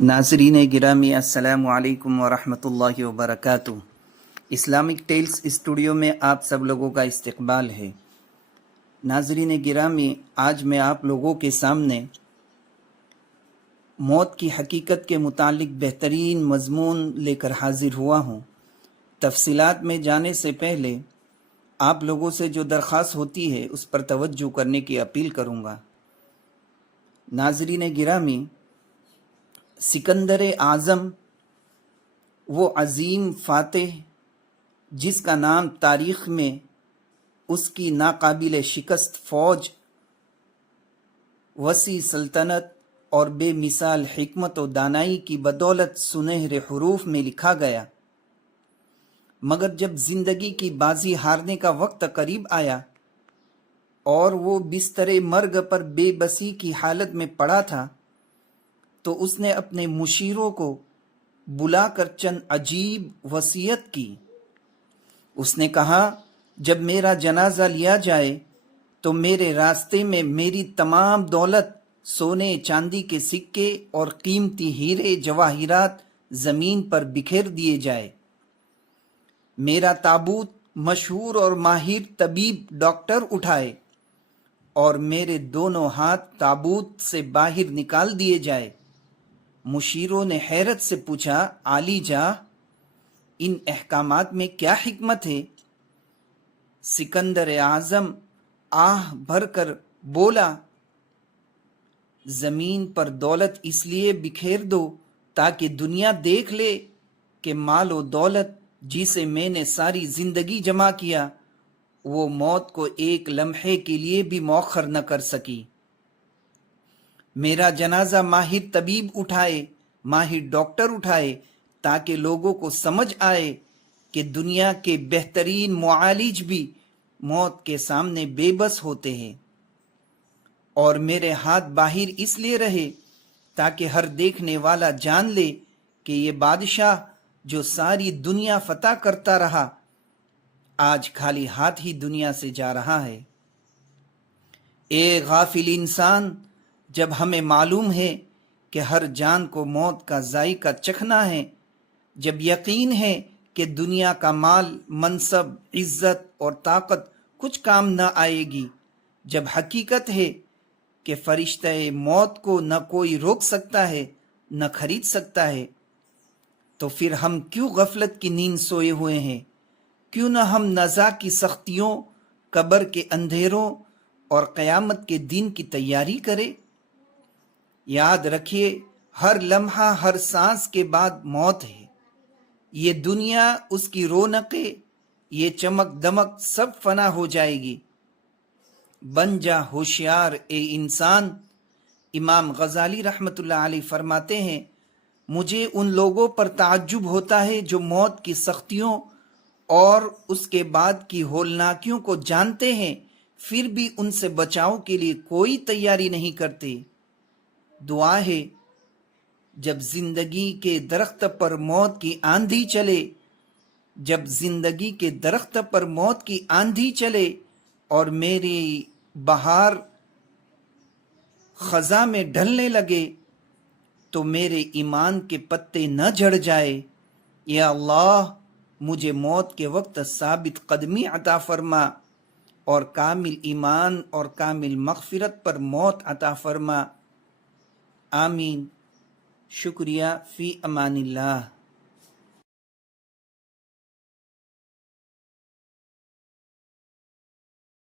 नाजरीन गिरामी अस्सलामु अलैकुम वरहमतुल्लाहि वबरकातुह। इस्लामिक टेल्स स्टूडियो में आप सब लोगों का इस्तकबाल है। नाजरीन गिरामी, आज मैं आप लोगों के सामने मौत की हकीकत के मुतालिक बेहतरीन मज़मून लेकर हाजिर हुआ हूँ। तफसीलात में जाने से पहले आप लोगों से जो दरख्वास्त होती है उस पर तवज्जो करने की अपील करूँगा। नाजरीन गिरामी, सिकंदर आज़म वो अज़ीम फ़ातिह जिसका नाम तारीख़ में उसकी नाकाबिल शिकस्त फ़ौज, वसी सल्तनत और बेमिसाल हिकमत व दानाई की बदौलत सुनहरे हरूफ में लिखा गया, मगर जब ज़िंदगी की बाजी हारने का वक्त करीब आया और वो बिस्तरे मर्ग पर बेबसी की हालत में पड़ा था, तो उसने अपने मुशीरों को बुलाकर चंद अजीब वसीयत की। उसने कहा, जब मेरा जनाजा लिया जाए तो मेरे रास्ते में मेरी तमाम दौलत, सोने चांदी के सिक्के और कीमती हीरे जवाहिरात ज़मीन पर बिखेर दिए जाए। मेरा ताबूत मशहूर और माहिर तबीब डॉक्टर उठाए और मेरे दोनों हाथ ताबूत से बाहर निकाल दिए जाए। मुशीरों ने हैरत से पूछा, आली जा, इन अहकामात में क्या हिकमत है? सिकंदर आज़म आह भर कर बोला, ज़मीन पर दौलत इसलिए बिखेर दो ताकि दुनिया देख ले कि माल व दौलत जिसे मैंने सारी ज़िंदगी जमा किया वो मौत को एक लम्हे के लिए भी मौखर न कर सकी। मेरा जनाजा माहिर तबीब उठाए, माहिर डॉक्टर उठाए, ताकि लोगों को समझ आए कि दुनिया के बेहतरीन मुआलिज भी मौत के सामने बेबस होते हैं। और मेरे हाथ बाहिर इसलिए रहे ताकि हर देखने वाला जान ले कि ये बादशाह जो सारी दुनिया फतह करता रहा, आज खाली हाथ ही दुनिया से जा रहा है। ए गाफिल इंसान, जब हमें मालूम है कि हर जान को मौत का जायका चखना है, जब यकीन है कि दुनिया का माल, मनसब, इज्जत और ताकत कुछ काम न आएगी, जब हकीकत है कि फरिश्ते मौत को न कोई रोक सकता है न खरीद सकता है, तो फिर हम क्यों गफलत की नींद सोए हुए हैं? क्यों न हम नज़ा की सख्तियों, कब्र के अंधेरों और क़यामत के दिन की तैयारी करें? याद रखिए, हर लम्हा, हर सांस के बाद मौत है। ये दुनिया, उसकी रौनकें, ये चमक दमक सब फना हो जाएगी। बन जा होशियार ए इंसान। इमाम गजाली रहमतुल्लाह अलैह फरमाते हैं, मुझे उन लोगों पर ताज्जुब होता है जो मौत की सख्तियों और उसके बाद की होलनाकियों को जानते हैं, फिर भी उनसे बचाव के लिए कोई तैयारी नहीं करते। दुआ है, जब जिंदगी के दरख्त पर मौत की आंधी चले, जब जिंदगी के दरख्त पर मौत की आंधी चले और मेरी बहार खजा में ढलने लगे, तो मेरे ईमान के पत्ते न झड़ जाए। या अल्लाह, मुझे मौत के वक्त साबित कदमी अता फरमा और कामिल ईमान और कामिल मग़फ़िरत पर मौत अता फरमा। आमीन। शुक्रिया। फ़ी अमानिल्लाह।